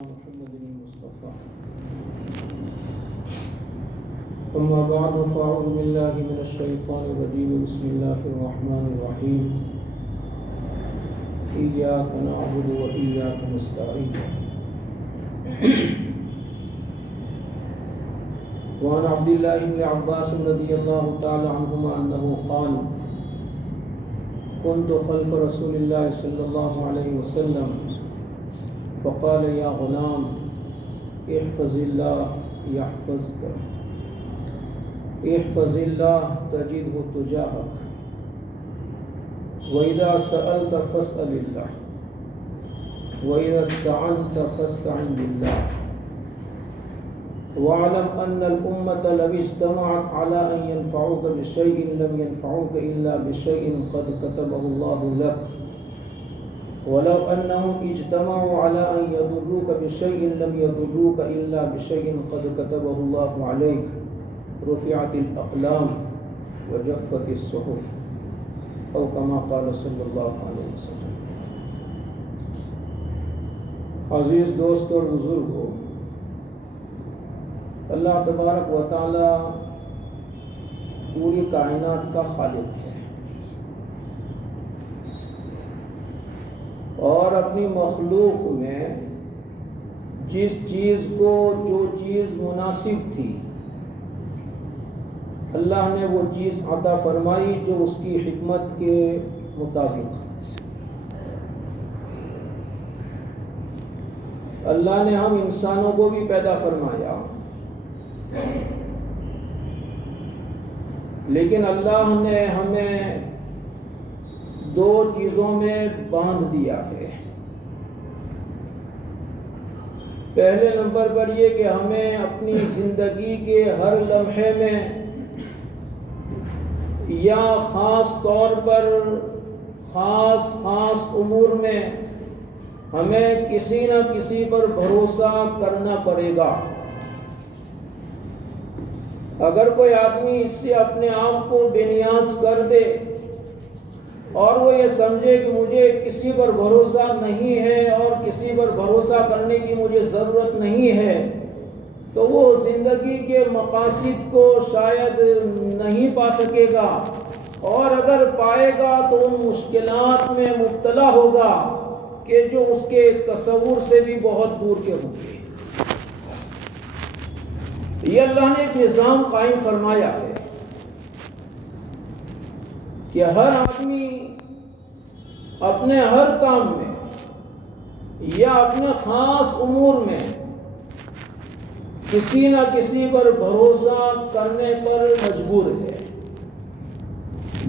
محمد المصطفى أما بعد فأعوذ بالله من الشيطان الرجيم بسم الله الرحمن الرحيم إياك نعبد وإياك نستعين وعن عبد الله بن عباس رضي الله تعالى عنهما أنه قال كنت خلف رسول الله صلى الله عليه وسلم فقال يا غلام احفظ الله يحفظك احفظ الله تجده تجاهك وإذا سألت فاسأل الله وإذا استعنت فاستعن بالله واعلم أن الأمة لو اجتمعت على أن ينفعوك بشيء لم ينفعوك إلا بشيء قد كتبه الله لك ولو أنهم اجتمعوا على أن يضروك بشيء لم يضروك إلا بشيء قد كتبه الله عليك رفعت الأقلام وجفت الصحف أو كما قال صلی اللہ علیہ وسلم۔ عزیز دوست اور بزرگو، اللہ تبارک و تعالی پوری کائنات کا خالق ہے اور اپنی مخلوق میں جس چیز کو جو چیز مناسب تھی اللہ نے وہ چیز عطا فرمائی جو اس کی حکمت کے مطابق۔ اللہ نے ہم انسانوں کو بھی پیدا فرمایا، لیکن اللہ نے ہمیں دو چیزوں میں باندھ دیا ہے۔ پہلے نمبر پر یہ کہ ہمیں اپنی زندگی کے ہر لمحے میں یا خاص طور پر خاص امور میں ہمیں کسی نہ کسی پر بھروسہ کرنا پڑے گا۔ اگر کوئی آدمی اس سے اپنے آپ کو بے نیاز کر دے اور وہ یہ سمجھے کہ مجھے کسی پر بھروسہ نہیں ہے اور کسی پر بھروسہ کرنے کی مجھے ضرورت نہیں ہے، تو وہ زندگی کے مقاصد کو شاید نہیں پا سکے گا، اور اگر پائے گا تو ان مشکلات میں مبتلا ہوگا کہ جو اس کے تصور سے بھی بہت دور کے ہوں گے۔ یہ اللہ نے ایک نظام قائم فرمایا ہے کہ ہر آدمی اپنے ہر کام میں یا اپنے خاص امور میں کسی نہ کسی پر بھروسہ کرنے پر مجبور ہے۔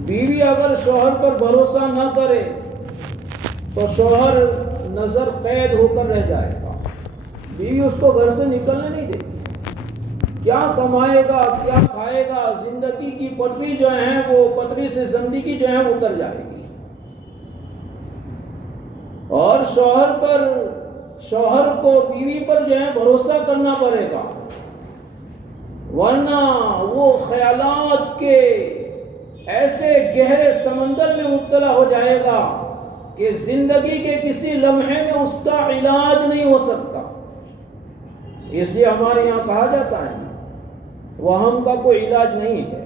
بیوی اگر شوہر پر بھروسہ نہ کرے تو شوہر نظر قید ہو کر رہ جائے گا، بیوی اس کو گھر سے نکلنے نہیں دے گی، کیا کمائے گا کیا کھائے گا، زندگی کی پٹری جو ہے وہ پٹری سے زندگی جو ہے اتر جائے گی۔ اور شوہر کو بیوی پر جو ہے بھروسہ کرنا پڑے گا، ورنہ وہ خیالات کے ایسے گہرے سمندر میں مبتلا ہو جائے گا کہ زندگی کے کسی لمحے میں اس کا علاج نہیں ہو سکتا۔ اس لیے ہمارے یہاں کہا جاتا ہے وہم کا کوئی علاج نہیں ہے،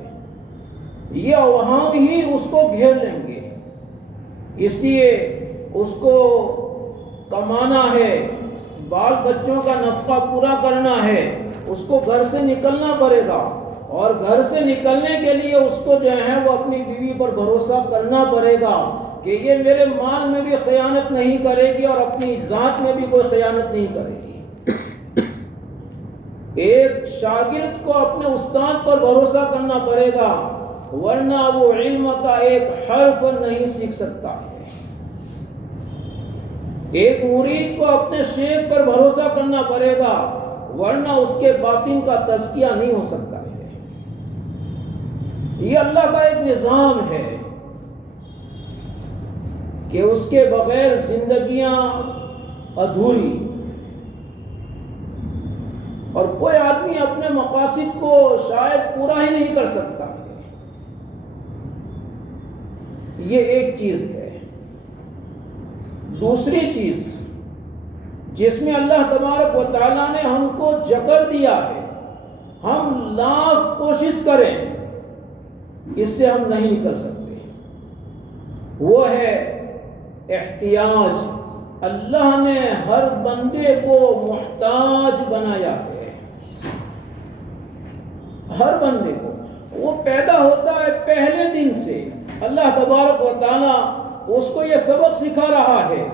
یہ وہم ہی اس کو گھیر لیں گے۔ اس لیے اس کو کمانا ہے، بال بچوں کا نفقہ پورا کرنا ہے، اس کو گھر سے نکلنا پڑے گا، اور گھر سے نکلنے کے لیے اس کو جو ہے وہ اپنی بیوی پر بھروسہ کرنا پڑے گا کہ یہ میرے مال میں بھی خیانت نہیں کرے گی اور اپنی ذات میں بھی کوئی خیانت نہیں کرے گی۔ ایک شاگرد کو اپنے استاد پر بھروسہ کرنا پڑے گا، ورنہ وہ علم کا ایک حرف نہیں سیکھ سکتا ہے۔ ایک مرید کو اپنے شیخ پر بھروسہ کرنا پڑے گا، ورنہ اس کے باطن کا تزکیہ نہیں ہو سکتا ہے۔ یہ اللہ کا ایک نظام ہے کہ اس کے بغیر زندگیاں ادھوری، اور کوئی آدمی اپنے مقاصد کو شاید پورا ہی نہیں کر سکتا ہے۔ یہ ایک چیز ہے۔ دوسری چیز جس میں اللہ تبارک و تعالیٰ نے ہم کو جکر دیا ہے، ہم لاکھ کوشش کریں اس سے ہم نہیں نکل سکتے، وہ ہے احتیاج۔ اللہ نے ہر بندے کو محتاج بنایا ہے، ہر بندے کو۔ وہ پیدا ہوتا ہے پہلے دن سے، اللہ تبارک و تعالیٰ اس کو یہ سبق سکھا رہا ہے،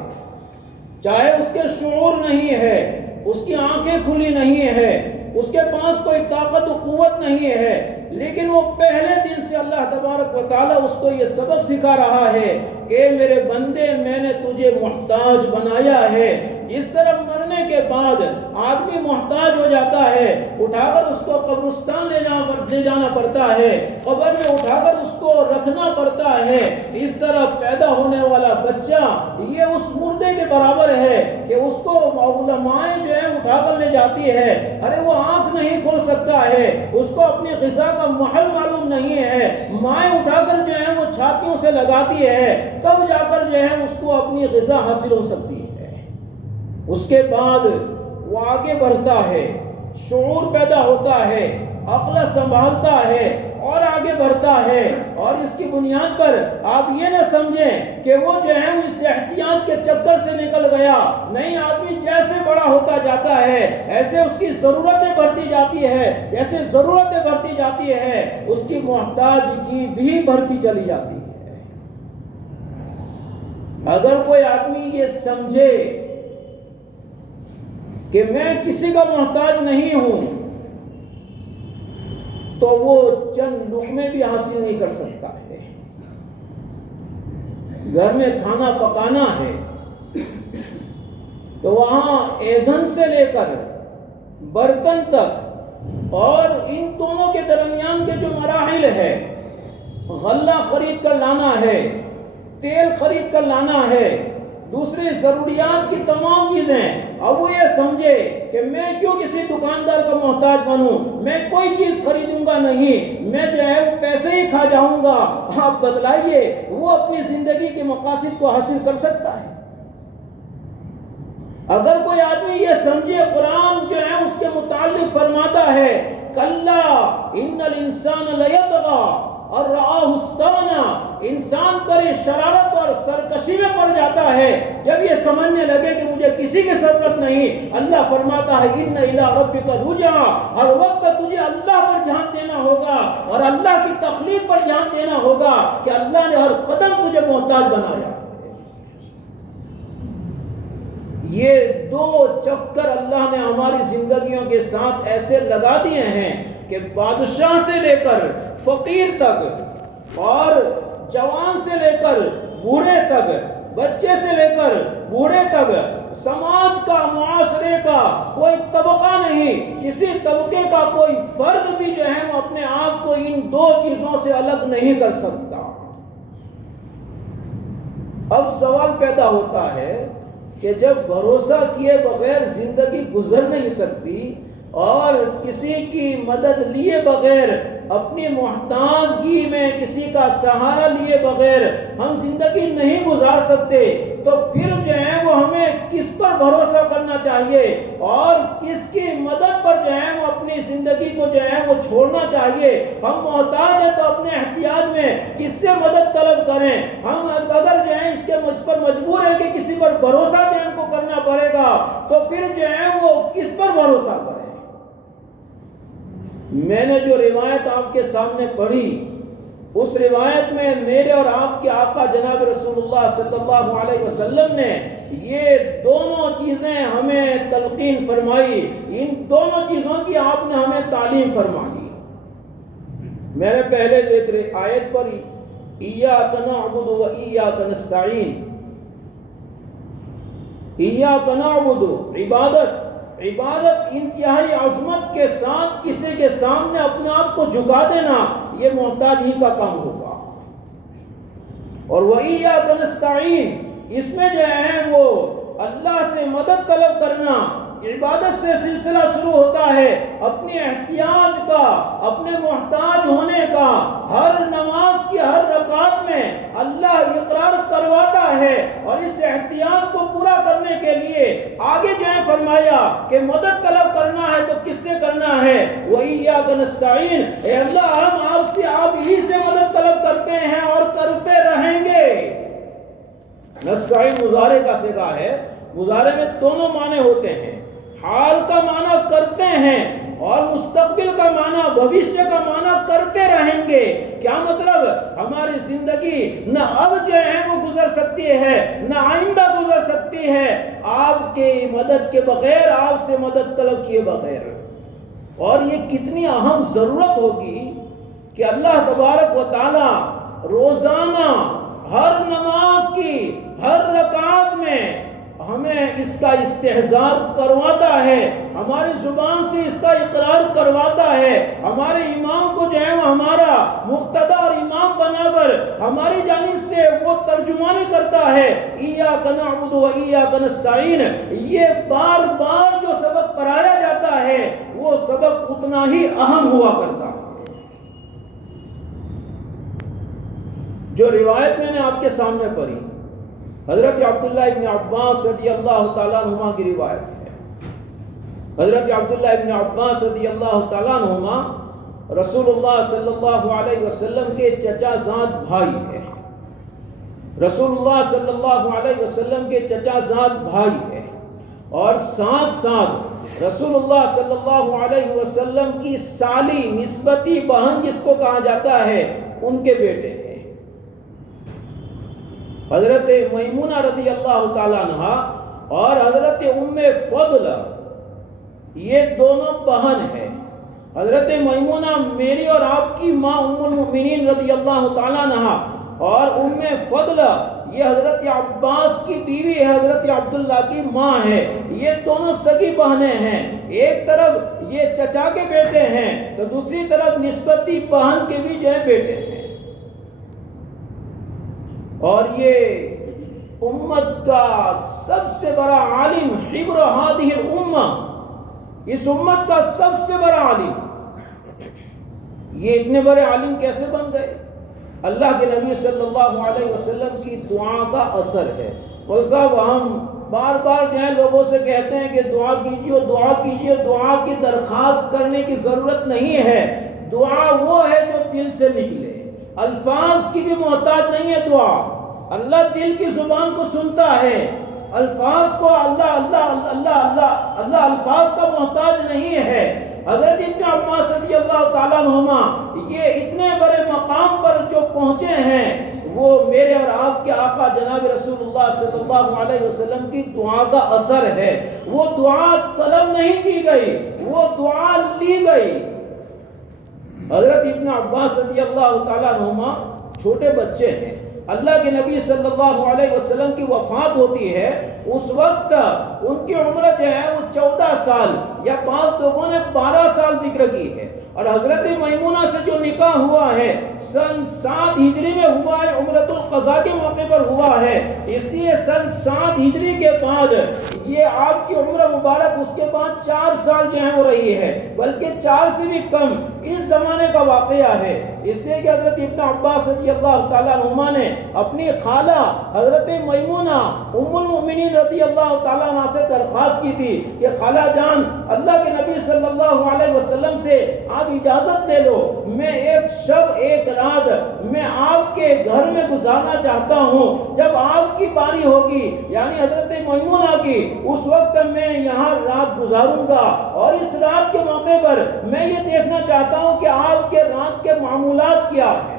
چاہے اس کے شعور نہیں ہے، اس کی آنکھیں کھلی نہیں ہے، اس کے پاس کوئی طاقت و قوت نہیں ہے، لیکن وہ پہلے دن سے اللہ تبارک و تعالیٰ اس کو یہ سبق سکھا رہا ہے کہ میرے بندے میں نے تجھے محتاج بنایا ہے۔ اس طرح مرنے کے بعد آدمی محتاج ہو جاتا ہے، اٹھا کر اس کو قبرستان لے جانا پڑتا ہے، قبر میں اٹھا کر اس کو رکھنا پڑتا ہے۔ اس طرح پیدا ہونے والا بچہ یہ اس مردے کے برابر ہے کہ اس کو مائیں جو ہے اٹھا کر لے جاتی ہے، ارے وہ آنکھ نہیں کھول سکتا ہے، اس کو اپنی غذا کا محل معلوم نہیں ہے، مائیں اٹھا کر جو ہے وہ چھاتیوں سے لگاتی ہے، تب جا کر جو ہے اس کو اپنی غذا حاصل ہو سکتی ہے۔ اس کے بعد وہ آگے بڑھتا ہے، شعور پیدا ہوتا ہے، عقل سنبھالتا ہے اور آگے بڑھتا ہے، اور اس کی بنیاد پر آپ یہ نہ سمجھیں کہ وہ جو ہے اس احتیاج کے چکر سے نکل گیا، نہیں، آدمی جیسے بڑا ہوتا جاتا ہے ایسے اس کی ضرورتیں بڑھتی جاتی ہے، جیسے ضرورتیں بڑھتی جاتی ہے اس کی محتاجگی بھی بڑھتی چلی جاتی ہے۔ اگر کوئی آدمی یہ سمجھے کہ میں کسی کا محتاج نہیں ہوں تو وہ چند لقمے بھی حاصل نہیں کر سکتا ہے۔ گھر میں کھانا پکانا ہے تو وہاں ایندھن سے لے کر برتن تک اور ان دونوں کے درمیان کے جو مراحل ہے، غلہ خرید کر لانا ہے، تیل خرید کر لانا ہے، دوسری ضروریات کی تمام چیزیں، اب وہ یہ سمجھے کہ میں کیوں کسی دکاندار کا محتاج بنوں، میں کوئی چیز خریدوں گا نہیں، میں جو ہے وہ پیسے ہی کھا جاؤں گا۔ آپ بتلائیے وہ اپنی زندگی کے مقاصد کو حاصل کر سکتا ہے؟ اگر کوئی آدمی یہ سمجھے، قرآن جو ہے اس کے متعلق فرماتا ہے کلا ان الانسان لیطغی اور رآہ استغنی، انسان پر شرارت اور سرکشی میں پڑ جاتا ہے جب یہ سمجھنے لگے کہ مجھے کسی کی ضرورت نہیں۔ اللہ فرماتا ہے ان الی ربک رجعا، ہر وقت تجھے اللہ پر دھیان دینا ہوگا اور اللہ کی تخلیق پر دھیان دینا ہوگا کہ اللہ نے ہر قدم تجھے محتاج بنایا۔ یہ دو چکر اللہ نے ہماری زندگیوں کے ساتھ ایسے لگا دیے ہیں کہ بادشاہ سے لے کر فقیر تک اور جوان سے لے کر بوڑھے تک، بچے سے لے کر بوڑھے تک، سماج کا، معاشرے کا کوئی طبقہ نہیں، کسی طبقے کا کوئی فرد بھی جو ہے وہ اپنے آپ کو ان دو چیزوں سے الگ نہیں کر سکتا۔ اب سوال پیدا ہوتا ہے کہ جب بھروسہ کیے بغیر زندگی گزر نہیں سکتی اور کسی کی مدد لیے بغیر، اپنی محتاجگی میں کسی کا سہارا لیے بغیر ہم زندگی نہیں گزار سکتے، تو پھر جو ہے وہ ہمیں کس پر بھروسہ کرنا چاہیے اور کس کی مدد پر جو ہے وہ اپنی زندگی کو جو ہے وہ چھوڑنا چاہیے؟ ہم محتاج ہیں تو اپنے احتیاج میں کس سے مدد طلب کریں؟ ہم اگر جو ہے اس کے مجھ پر مجبور ہیں کہ کسی پر بھروسہ جو ہم کو کرنا پڑے گا تو پھر جو ہے وہ کس پر بھروسہ کریں؟ میں نے جو روایت آپ کے سامنے پڑھی، اس روایت میں میرے اور آپ کے آقا جناب رسول اللہ صلی اللہ علیہ وسلم نے یہ دونوں چیزیں ہمیں تلقین فرمائی، ان دونوں چیزوں کی آپ نے ہمیں تعلیم فرمائی۔ میں نے پہلے جو ایک آیت پڑھی، ایاک نعبد و ایاک نستعین، ایاک نعبد عبادت انتہائی عظمت کے ساتھ کسی کے سامنے اپنے آپ کو جھکا دینا، یہ محتاج ہی کا کام ہوگا، اور وَإِيَّاكَ نَسْتَعِينُ، اس میں جو ہے وہ اللہ سے مدد طلب کرنا، عبادت سے سلسلہ شروع ہوتا ہے، اپنے احتیاج کا، اپنے محتاج ہونے کا، ہر نماز کی ہر رکعت میں اللہ اقرار کرواتا ہے، اور اس احتیاج کو پورا کرنے کے لیے آگے جو ہے فرمایا کہ مدد طلب کرنا ہے تو کس سے کرنا ہے؟ وَإِيَّاكَ نَسْتَعِينُ، اے اللہ ہم آپ ہی سے مدد طلب کرتے ہیں اور کرتے رہیں گے۔ نستعین مضارع کا صیغہ ہے، مضارع میں دونوں معنی ہوتے ہیں، حال کا معنی کرتے ہیں اور مستقبل کا معنی، بھوشیہ کا معنی کرتے رہیں گے۔ کیا مطلب؟ ہماری زندگی نہ اب جو ہے وہ گزر سکتی ہے نہ آئندہ گزر سکتی ہے آپ کے مدد کے بغیر، آپ سے مدد طلب کیے بغیر۔ اور یہ کتنی اہم ضرورت ہوگی کہ اللہ تبارک و تعالی روزانہ ہر نماز کی ہر رکعت میں ہمیں اس کا استحضار کرواتا ہے، ہماری زبان سے اس کا اقرار کرواتا ہے، ہمارے امام کو جو ہے وہ ہمارا مقتدی اور امام بنا کر ہماری جانب سے وہ ترجمانی کرتا ہے، ایاک نعبد و ایاک نستعین۔ یہ بار بار جو سبق پڑھایا جاتا ہے وہ سبق اتنا ہی اہم ہوا کرتا ہے۔ جو روایت میں نے آپ کے سامنے پڑھی حضرت عبداللہ ابن عباس رضی اللہ تعالیٰ عنہما کی روایت ہے۔ حضرت عبداللہ ابن عباس رضی اللہ تعالیٰ عنہما رسول اللہ صلی اللہ علیہ وسلم کے چچا زاد بھائی ہے، رسول اللہ صلی اللہ علیہ وسلم کے چچا زاد بھائی ہے، اور ساتھ ساتھ رسول اللہ صلی اللہ علیہ وسلم کی سالی نسبتی بہن جس کو کہا جاتا ہے ان کے بیٹے ہیں۔ حضرت میمونہ رضی اللہ تعالیٰ عنہ اور حضرت ام فضل یہ دونوں بہن ہیں۔ حضرت میمونہ میری اور آپ کی ماں ام المؤمنین رضی اللہ تعالیٰ عنہ، اور ام فضل یہ حضرت عباس کی بیوی ہے، حضرت عبداللہ کی ماں ہے۔ یہ دونوں سگی بہنیں ہیں، ایک طرف یہ چچا کے بیٹے ہیں تو دوسری طرف نسبتی بہن کے بھی جو ہے بیٹے ہیں۔ اور یہ امت کا سب سے بڑا عالم، حبر هذه الامہ، اس امت کا سب سے بڑا عالم، یہ اتنے بڑے عالم کیسے بن گئے؟ اللہ کے نبی صلی اللہ علیہ وسلم کی دعا کا اثر ہے۔ اور صاحب ہم بار بار جو ہے لوگوں سے کہتے ہیں کہ دعا کیجیے، دعا کیجیے، دعا کی درخواست کرنے کی ضرورت نہیں ہے۔ دعا وہ ہے جو دل سے نکلے، الفاظ کی بھی محتاج نہیں ہے دعا۔ اللہ دل کی زبان کو سنتا ہے، الفاظ کو اللہ اللہ اللہ اللہ اللہ الفاظ کا محتاج نہیں ہے۔ حضرت ابن عباس رضی اللہ تعالیٰ عنہما یہ اتنے بڑے مقام پر جو پہنچے ہیں وہ میرے اور آپ کے آقا جناب رسول اللہ صلی اللہ علیہ وسلم کی دعا کا اثر ہے۔ وہ دعا طلب نہیں کی گئی، وہ دعا لی گئی۔ حضرت ابن عباس رضی اللہ تعالیٰ عنہما چھوٹے بچے ہیں، اللہ کے نبی صلی اللہ علیہ وسلم کی وفات ہوتی ہے، اس وقت ان کی عمر جو ہے وہ 14 سال یا بعض لوگوں نے 12 سال ذکر کی ہے، اور حضرت میمونہ سے جو نکاح ہوا ہے سن 7 ہجری میں ہوا ہے، عمرۃ القضاء کے موقع پر ہوا ہے، اس لیے سن 7 ہجری کے بعد یہ آپ کی عمر مبارک اس کے بعد 4 سال جو ہے وہ رہی ہے، بلکہ 4 سے بھی کم اس زمانے کا واقعہ ہے۔ اس لیے کہ حضرت ابن عباس رضی اللہ تعالیٰ عنہما نے اپنی خالہ حضرت میمونہ ام المؤمنین رضی اللہ تعالیٰ عنہ سے درخواست کی تھی کہ خالہ جان اللہ کے نبی صلی اللہ علیہ وسلم سے آپ اجازت لے لو، میں ایک شب ایک رات میں آپ کے گھر میں گزارنا چاہتا ہوں، جب آپ کی باری ہوگی یعنی حضرت میمونہ کی اس وقت میں یہاں رات گزاروں گا، اور اس رات کے موقع پر میں یہ دیکھنا چاہتا ہوں کہ آپ کے رات کے معمولات کیا ہیں۔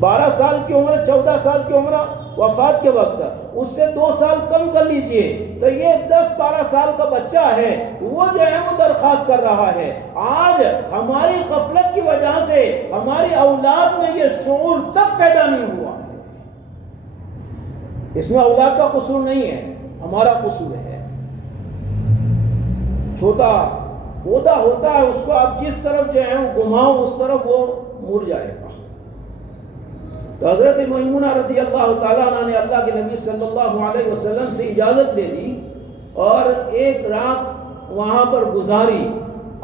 12 سال کی عمر، 14 سال کی عمر وفات کے وقت، اس سے 2 سال کم کر لیجئے تو یہ 10-12 سال کا بچہ ہے، وہ جو ہے وہ درخواست کر رہا ہے۔ آج ہماری غفلت کی وجہ سے ہماری اولاد میں یہ شعور تب پیدا نہیں ہوا ہے۔ اس میں اولاد کا قصور نہیں ہے، ہمارا قصور ہے۔ چھوٹا پودا ہوتا ہے، اس کو آپ جس طرف جو ہے وہ گھماؤ اس طرف وہ مڑ جائے گا۔ تو حضرت میمونہ رضی اللہ تعالیٰ عنہ نے اللہ کے نبی صلی اللہ علیہ وسلم سے اجازت لے لی اور ایک رات وہاں پر گزاری،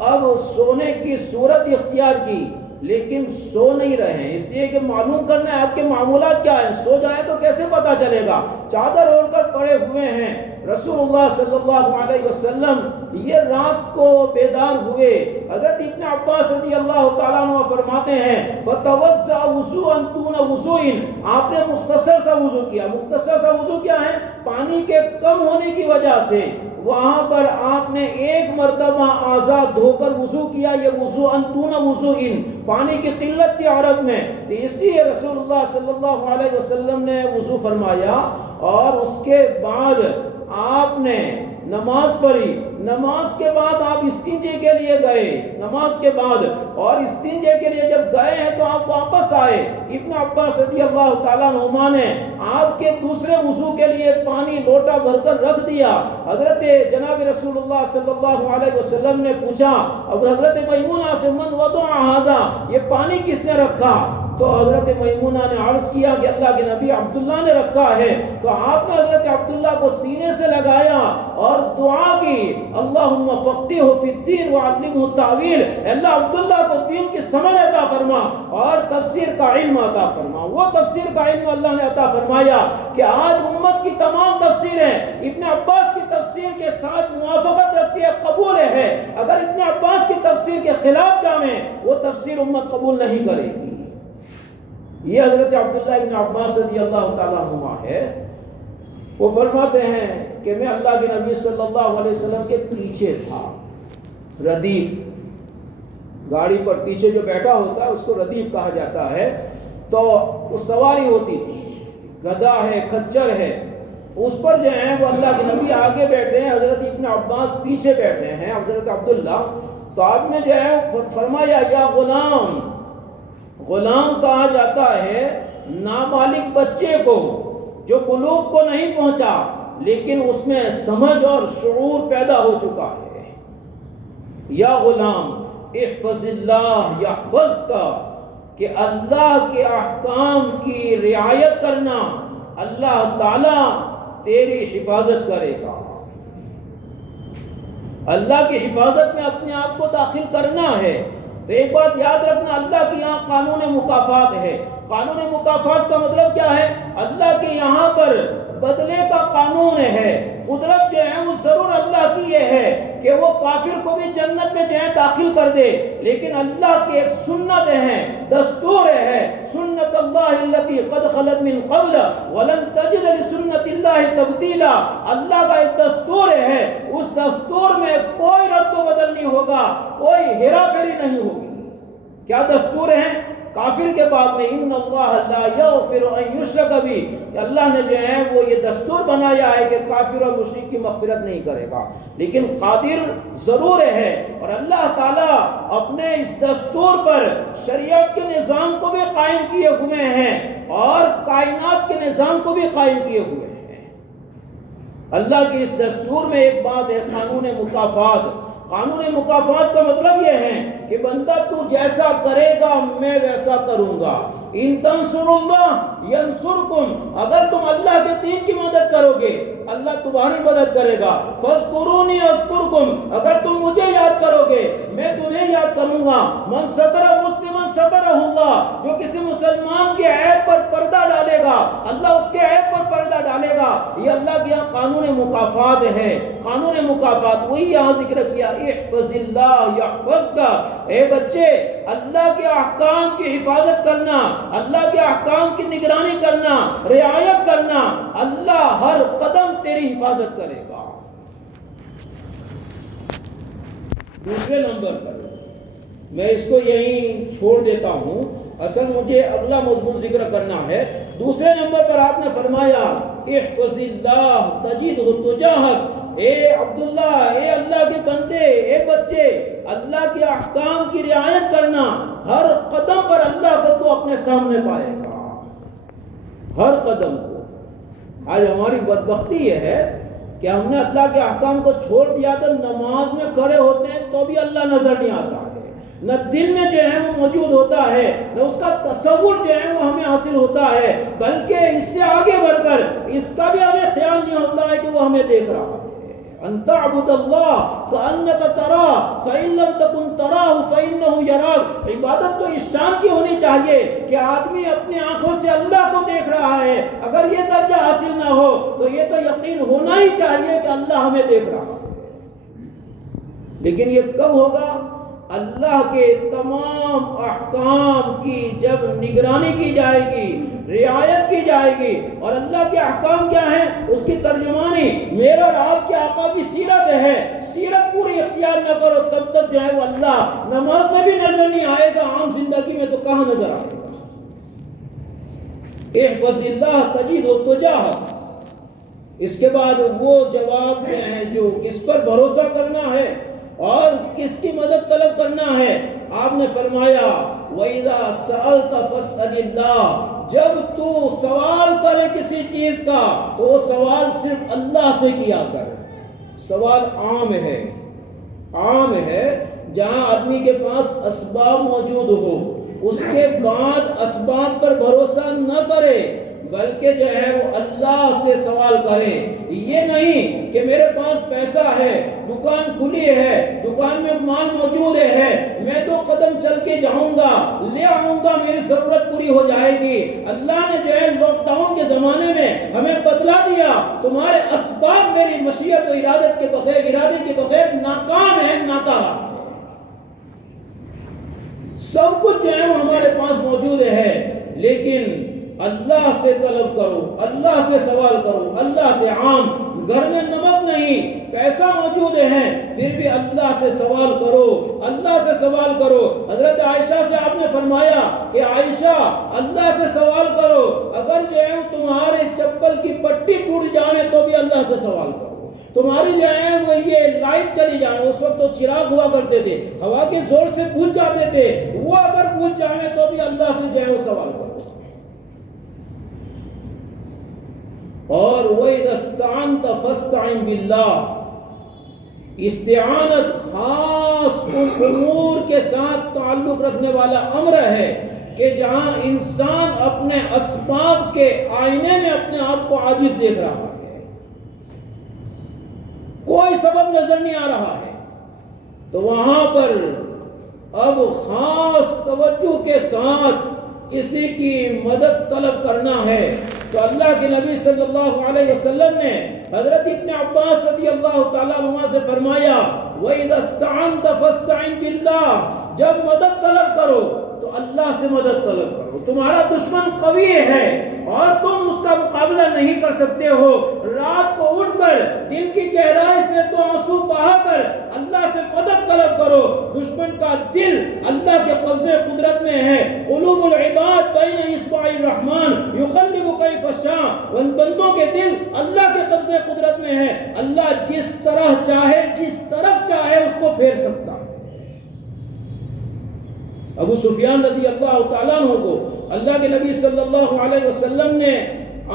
اب سونے کی صورت اختیار کی لیکن سو نہیں رہے ہیں، اس لیے کہ معلوم کرنا ہے آپ کے معمولات کیا ہیں، سو جائیں تو کیسے پتا چلے گا، چادر اوڑھ کر پڑے ہوئے ہیں۔ رسول اللہ صلی اللہ علیہ وسلم یہ رات کو بیدار ہوئے۔ حضرت ابن عباس رضی اللہ تعالیٰ عنہ فرماتے ہیں فَتَوَزَّعَ وُضُوءً دُونَ وُضُوءٍ، آپ نے مختصر سا وضو کیا۔ مختصر سا وضو کیا ہے؟ پانی کے کم ہونے کی وجہ سے وہاں پر آپ نے ایک مرتبہ اعضاء دھو کر وضو کیا، یہ وضوءً دون وضوءٍ، پانی کی قلت تھی عرب میں، تو اس لیے رسول اللہ صلی اللہ علیہ وسلم نے وضو فرمایا اور اس کے بعد آپ نے نماز پڑھی۔ نماز کے بعد آپ استنجے کے لیے گئے، نماز کے بعد، اور استنجے کے لیے جب گئے ہیں تو آپ واپس آئے۔ ابن عباس رضی اللہ تعالیٰ عنہما نے آپ کے دوسرے وضو کے لیے پانی لوٹا بھر کر رکھ دیا۔ حضرت جناب رسول اللہ صلی اللہ علیہ وسلم نے پوچھا اب حضرت میمونہ سے من وضع ھذا، یہ پانی کس نے رکھا؟ تو حضرت میمونہ نے عرض کیا کہ اللہ کے نبی عبداللہ نے رکھا ہے۔ تو آپ نے حضرت عبداللہ کو سینے سے لگایا اور دعا کی اللہم فقہہ فی الدین وعلمہ التاویل، اللہ عبداللہ کو دین کی سمجھ عطا فرما اور تفسیر کا علم عطا فرما۔ وہ تفسیر کا علم اللہ نے عطا فرمایا کہ آج امت کی تمام تفسیریں ابن عباس کی تفسیر کے ساتھ موافقت رکھتی ہے، قبول ہے۔ اگر ابن عباس کی تفسیر کے خلاف جائیں وہ تفسیر امت قبول نہیں کرے گی۔ یہ حضرت عبداللہ ابن عباس رضی اللہ تعالیٰ عنہ ہے، وہ فرماتے ہیں کہ میں اللہ کے نبی صلی اللہ علیہ وسلم کے پیچھے تھا، ردیف، گاڑی پر پیچھے جو بیٹھا ہوتا ہے اس کو ردیف کہا جاتا ہے، تو وہ سواری ہوتی تھی، گدھا ہے، کھچر ہے، اس پر جو ہیں وہ اللہ کے نبی آگے بیٹھے ہیں، حضرت ابن عباس پیچھے بیٹھے ہیں، حضرت عبداللہ۔ تو آپ نے جو ہے فرمایا یا غلام، غلام کہا جاتا ہے نابالغ بچے کو جو بلوغ کو نہیں پہنچا لیکن اس میں سمجھ اور شعور پیدا ہو چکا ہے۔ یا غلام احفظ اللہ یحفظ کا، کہ اللہ کے احکام کی رعایت کرنا، اللہ تعالی تیری حفاظت کرے گا۔ اللہ کی حفاظت میں اپنے آپ کو داخل کرنا ہے۔ تو ایک بات یاد رکھنا، اللہ کے یہاں قانون مکافات ہے۔ قانون مکافات کا مطلب کیا ہے؟ اللہ کے یہاں پر بدلے کا قانون ہے۔ قدرت جو ہے وہ ضرور اللہ کی یہ ہے کہ وہ کافر کو بھی جنت میں جو ہے داخل کر دے، لیکن اللہ کی ایک سنت ہے، دستور ہے، سنت اللہ التی قد خلت من قبل ولن تجد لسنت اللہ تبدیلا۔ اللہ کا ایک دستور ہے، اس دستور میں کوئی رد و بدل نہیں ہوگا، کوئی ہیرا پھیری نہیں ہوگی۔ کیا دستور ہے؟ کافر کے باب میں ان اللہ لا یغفر ان یشرک بہ، کہ اللہ نے جو ہے وہ یہ دستور بنایا ہے کہ کافر اور مشرک کی مغفرت نہیں کرے گا، لیکن قادر ضرور ہے۔ اور اللہ تعالیٰ اپنے اس دستور پر شریعت کے نظام کو بھی قائم کیے ہوئے ہیں اور کائنات کے نظام کو بھی قائم کیے ہوئے ہیں۔ اللہ کی اس دستور میں ایک بات ہے قانون مکافات۔ قانون مکافات کا مطلب یہ ہے کہ بندہ تو جیسا کرے گا میں ویسا کروں گا۔ ان تنصر اللہ ینصرکم، اگر تم اللہ کے دین کی مدد کرو گے اللہ تمہاری مدد کرے گا۔ فاذکرونی اذکرکم، اگر تم مجھے یاد کرو گے میں تمہیں یاد کروں گا۔ من ستر مسلما سترہ اللہ، جو کسی مسلمان کے عیب پر پردہ ڈالے گا اللہ اس کے عیب پر پردہ ڈالے گا۔ یہ اللہ کے یہاں قانون مکافات ہے۔ قانون مکافات وہی یہاں ذکر کیا، احفظ اللہ یحفظ کا، اے بچے اللہ کے احکام کی حفاظت کرنا، اللہ کے احکام کی نگرانی کرنا، رعایت کرنا، اللہ ہر قدم تیری حفاظت کرے گا۔ دوسرے نمبر پر میں اس کو یہیں چھوڑ دیتا ہوں، اصل مجھے اگلا مضمون ذکر کرنا ہے۔ دوسرے نمبر پر آپ نے فرمایا احفظ اللہ تجدہ تجاہک، اے عبداللہ، اے اللہ کے بندے، اے بچے، اللہ کے احکام کی رعایت کرنا، ہر قدم پر اللہ کو تو اپنے سامنے پائے گا، ہر قدم کو۔ آج ہماری بدبختی یہ ہے کہ ہم نے اللہ کے احکام کو چھوڑ دیا تو نماز میں کھڑے ہوتے ہیں تو بھی اللہ نظر نہیں آتا ہے، نہ دل میں جو ہے وہ موجود ہوتا ہے، نہ اس کا تصور جو ہے وہ ہمیں حاصل ہوتا ہے، بلکہ اس سے آگے بڑھ کر اس کا بھی ہمیں خیال نہیں ہوتا ہے کہ وہ ہمیں دیکھ رہا ہے۔ ان تعبد اللہ کأنک تراہ فإن لم تکن تراہ فإنہ یراک۔ عبادت تو اس شان کی ہونی چاہیے کہ آدمی اپنی آنکھوں سے اللہ کو دیکھ رہا ہے۔ اگر یہ درجہ حاصل نہ ہو تو یہ تو یقین ہونا ہی چاہیے کہ اللہ ہمیں دیکھ رہا ہے۔ لیکن یہ کب ہوگا؟ اللہ کے تمام احکام کی جب نگرانی کی جائے گی، رعایت کی جائے گی، اور اللہ کے احکام کیا ہیں اس کی ترجمانی میرے اور آپ کے آقا کی سیرت ہے، سیرت پوری اختیار نہ کرو تب تک جو ہے وہ اللہ نماز میں بھی نظر نہیں آئے گا، عام زندگی میں تو کہاں نظر آئے گا۔ احفظ اللہ تجد تجاہک۔ اس کے بعد وہ جواب ہیں جو کس پر بھروسہ کرنا ہے اور کس کی مدد طلب کرنا ہے۔ آپ نے فرمایا وَإِذَا سَأَلْتَ فَاسْأَلِ اللَّهِ، جب تو سوال کرے کسی چیز کا تو وہ سوال صرف اللہ سے کیا کر۔ سوال عام ہے جہاں آدمی کے پاس اسباب موجود ہو، اس کے بعد اسباب پر بھروسہ نہ کرے بلکہ جو ہے وہ اللہ سے سوال کرے۔ یہ نہیں کہ میرے پاس پیسہ ہے، دکان کھلی ہے، دکان میں مال موجود ہے، میں تو قدم چل کے جاؤں گا، لے آؤں گا، میری ضرورت پوری ہو جائے گی۔ اللہ نے جو ہے لاک ڈاؤن کے زمانے میں ہمیں بتلا دیا تمہارے اسباب میری مشیت و ارادے کے بغیر ناکام ہے، ناکارہ۔ سب کچھ جو ہے وہ ہمارے پاس موجود ہے، لیکن اللہ سے طلب کرو، اللہ سے سوال کرو، اللہ سے۔ عام گھر میں نمک نہیں، پیسہ موجود ہے، پھر بھی اللہ سے سوال کرو، اللہ سے سوال کرو۔ حضرت عائشہ سے آپ نے فرمایا کہ عائشہ اللہ سے سوال کرو، اگر جو ہے تمہارے چپل کی پٹی ٹوٹ جائے تو بھی اللہ سے سوال کرو، تمہاری جو ہے وہ یہ لائٹ چلی جائے، اس وقت تو چراغ ہوا کرتے تھے، ہوا کے زور سے بجھ جاتے تھے، وہ اگر بجھ جائے تو بھی اللہ سے جو ہے وہ سوال کرو۔ اور وَإِذَا اسْتَعَنْتَ فَاسْتَعِنْ بِاللَّهِ، استعانت خاص ان امور کے ساتھ تعلق رکھنے والا امر ہے کہ جہاں انسان اپنے اسباب کے آئینے میں اپنے آپ کو عاجز دیکھ رہا ہے، کوئی سبب نظر نہیں آ رہا ہے، تو وہاں پر اب خاص توجہ کے ساتھ کسی کی مدد طلب کرنا ہے۔ تو اللہ کے نبی صلی اللہ علیہ وسلم نے حضرت ابن عباس رضی اللہ تعالیٰ عنہ سے فرمایا وَإِذَا اسْتَعَنْتَ فَاسْتَعِنْ بِاللَّهِ، جب مدد طلب کرو تو اللہ سے مدد طلب کرو۔ تمہارا دشمن قوی ہے اور تم اس کا مقابلہ نہیں کر سکتے ہو، رات کو اٹھ کر دل کی گہرائی سے تو آنسو بہا کر اللہ سے مدد طلب کرو۔ دشمن کا دل اللہ کے قبضے قدرت میں ہے، قلوب العباد بین اصبع الرحمن یقلب کیف شاء، ان بندوں کے دل اللہ کے قبضے قدرت میں ہے، اللہ جس طرح چاہے جس طرف چاہے اس کو پھیر سکتا ہے۔ ابو سفیان رضی اللہ تعالیٰ عنہ کو اللہ کے نبی صلی اللہ علیہ وسلم نے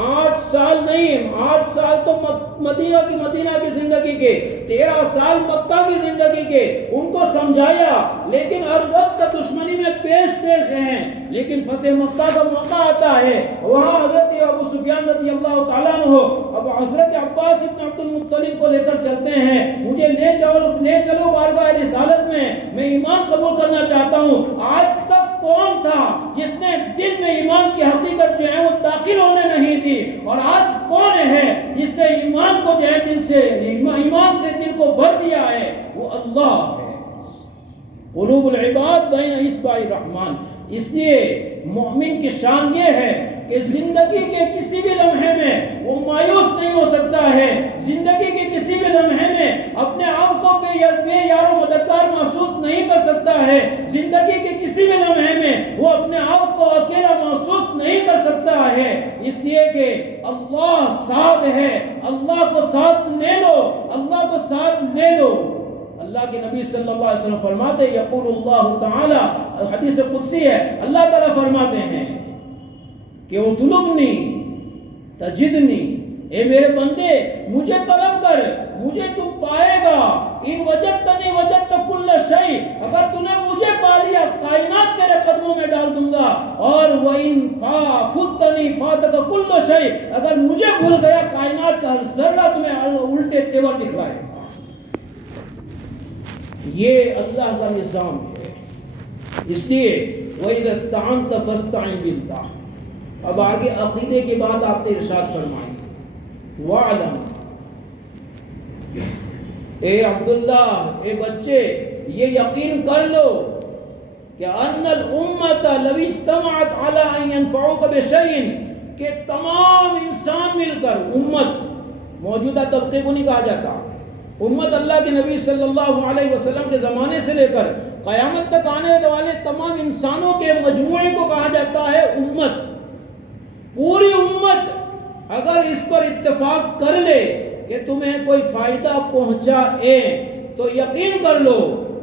8 سال نہیں، 8 سال تو مدینہ کی زندگی کے، 13 سال مکہ کی زندگی کے ان کو سمجھایا، لیکن ہر وقت دشمنی میں پیش ہیں، لیکن فتح مکہ کا موقع آتا ہے، وہاں حضرت ابو سفیان رضی اللہ تعالیٰ عنہ اب حضرت عباس ابن عبد المطلب کو لے کر چلتے ہیں، مجھے لے چلو بارگاہ رسالت میں ایمان قبول کرنا چاہتا ہوں۔ آج تک کون تھا جس نے دل میں ایمان کی حقیقت جو ہے وہ داخل ہونے نہیں دی، اور آج کون ہے جس نے ایمان کو جو ہے ایمان سے دل کو بھر دیا ہے؟ وہ اللہ ہے۔ قلوب العباد بین اصبع الرحمن۔ اس لیے مومن کی شان یہ ہے کہ زندگی کے کسی بھی لمحے میں وہ مایوس نہیں ہو سکتا ہے، زندگی کے کسی بھی لمحے میں اپنے آپ کو بے یار و مددگار محسوس نہیں کر سکتا ہے، زندگی کے کسی بھی لمحے میں وہ اپنے آپ کو اکیلا محسوس نہیں کر سکتا ہے، اس لیے کہ اللہ ساتھ ہے۔ اللہ کو ساتھ لے لو، اللہ کو ساتھ لے لو۔ اللہ کے نبی صلی اللہ علیہ وسلم فرماتے ہیں، یقول اللہ تعالی، حدیث قدسی ہے، اللہ تعالیٰ فرماتے ہیں کہ اطلبنی تجدنی، اے میرے بندے مجھے طلب کر، مجھے تو پائے گا۔ ان وجدتنی وجدت کل شیء، اگر تو نے مجھے پا لیا کائنات تیرے قدموں میں ڈال دوں گا۔ اور وَإِن فَاتَنِي فَاتَكَ كُلُّ شَيْءٍ، اگر مجھے بھول گیا کائنات کا ہر ذرہ تمہیں الٹے تیور دکھلائے گا۔ یہ اللہ کا نظام ہے۔ اس لیے وَإِذَا اسْتَعَنْتَ فَاسْتَعِنْ بِاللَّهِ۔ اب آگے عقیدے کے بعد آپ نے ارشاد فرمائی وَاعْلَمْ، اے عبداللہ، اے بچے، یہ یقین کر لو کہ ان الامت لو اجتمعت علی ان ينفعوک بشیء، کہ تمام انسان مل کر، امت موجودہ طبقے کو نہیں کہا جاتا، امت اللہ کے نبی صلی اللہ علیہ وسلم کے زمانے سے لے کر قیامت تک آنے والے تمام انسانوں کے مجموعے کو کہا جاتا ہے امت۔ پوری امت اگر اس پر اتفاق کر لے کہ تمہیں کوئی فائدہ پہنچائے تو یقین کر لو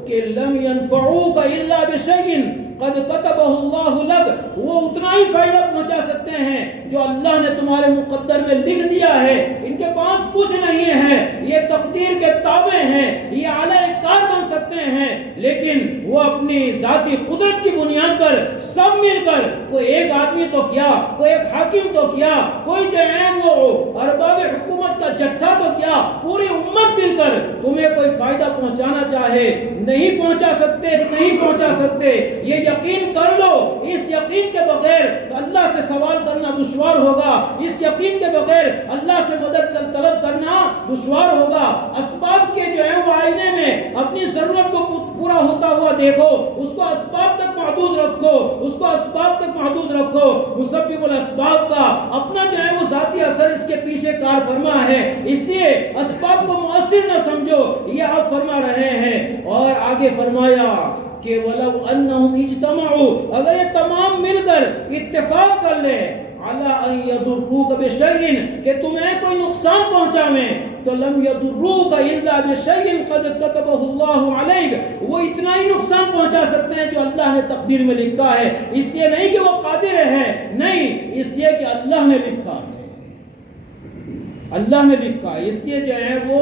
کہ لم ينفعوک الا بشیء قد کتبہ اللہ لک، وہ اتنا ہی فائدہ پہنچا سکتے ہیں جو اللہ نے تمہارے مقدر میں لکھ دیا ہے۔ ان کے پاس کچھ نہیں ہے، یہ تقدیر کے تابع ہیں، یہ اعلی کار بن سکتے ہیں، لیکن وہ اپنی ذاتی قدرت کی بنیاد پر سب مل کر، کوئی ایک آدمی تو کیا، کوئی ایک حاکم تو کیا، کوئی جو ہے وہ ارباب حکومت کا جٹھا تو کیا، پوری امت مل کر تمہیں کوئی فائدہ پہنچانا چاہے نہیں پہنچا سکتے، نہیں پہنچا سکتے۔ یہ یقین کر لو، اس یقین کے بغیر اللہ سے سوال کرنا دشوار ہوگا، اس یقین کے بغیر اللہ سے مدد طلب کرنا دشوار ہوگا۔ اسباب کے جو ہے وہ آئینے میں اپنی ضرورت کو پورا ہوتا ہوا دیکھو، اس کو اسباب تک محدود رکھو، اس کو اسباب تک محدود رکھو۔ مسبب الاسباب کا اپنا جو ہے وہ ذاتی اثر اس کے پیچھے کار فرما ہے، اس لیے اسباب کو مؤثر نہ سمجھو، یہ آپ فرما رہے ہیں۔ اور آگے فرمایا کہ وَلَوْ أَنَّهُمْ اجْتَمَعُوا، اگر یہ تمام مل کر اتفاق کر لے عَلَىٰ أَن يَضُرُّوكَ بِشَيْءٍ، کہ تمہیں کوئی نقصان پہنچاویں، تو لَمْ يَضُرُّوكَ إِلَّا بِشَيْءٍ قَدْ كَتَبَهُ اللَّهُ عَلَيْكَ، وہ اتنا ہی نقصان پہنچا سکتے ہیں جو اللہ نے تقدیر میں لکھا ہے۔ اس لیے نہیں کہ وہ قادر ہیں، نہیں، اس لیے کہ اللہ نے لکھا ہے، اللہ نے لکھا ہے۔ اس لیے جو ہے وہ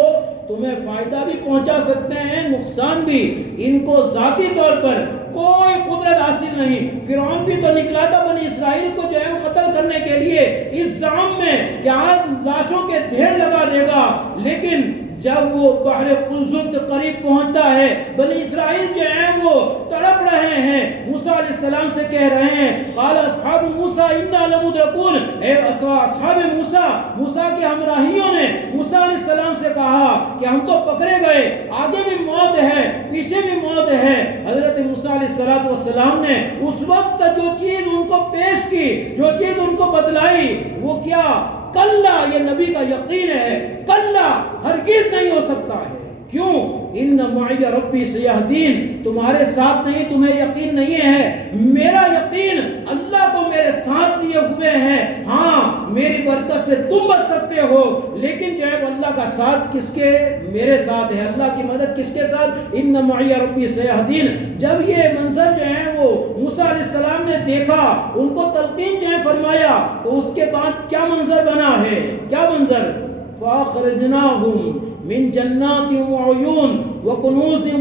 تمہیں فائدہ بھی پہنچا سکتے ہیں، نقصان بھی۔ ان کو ذاتی طور پر کوئی قدرت حاصل نہیں۔ فرعون بھی تو نکلا تھا بنی اسرائیل کو جو ہے قتل کرنے کے لیے اس زعم میں کہ آج لاشوں کے ڈھیر لگا دے گا، لیکن جب وہ بحر قلزم کے قریب پہنچتا ہے، بنی اسرائیل جو ہیں وہ تڑپ رہے ہیں، موسیٰ علیہ السلام سے کہہ رہے ہیں قال اصحاب موسیٰ انا لمدرکون، اے اصحاب موسیٰ، موسیٰ کے ہمراہیوں نے موسیٰ علیہ السلام سے کہا کہ ہم تو پکڑے گئے، آگے بھی موت ہے، پیچھے بھی موت ہے۔ حضرت موسیٰ علیہ السلام نے اس وقت جو چیز ان کو پیش کی، جو چیز ان کو بتلائی، وہ کیا؟ کلا، یہ نبی کا یقین ہے، کلا، ہرگز نہیں ہو سکتا ہے۔ کیوں؟ ان معی ربی سیہدین، تمہارے ساتھ نہیں، تمہیں یقین نہیں ہے، میرا یقین اللہ کو میرے ساتھ لیے ہوئے ہیں۔ ہاں میری برکت سے تم بچ سکتے ہو، لیکن جو ہے وہ اللہ کا ساتھ کس کے؟ میرے ساتھ ہے۔ اللہ کی مدد کس کے ساتھ؟ ان معی ربی سیہدین۔ جب یہ منظر جو ہے وہ موسیٰ علیہ السلام نے دیکھا، ان کو تلقین جو ہے فرمایا، تو اس کے بعد کیا منظر بنا ہے؟ کیا منظر؟ فَأَخْرَجْنَاهُمْ مِنْ جَنَّاتٍ وَعُيُونٍ وَكُنُوزٍ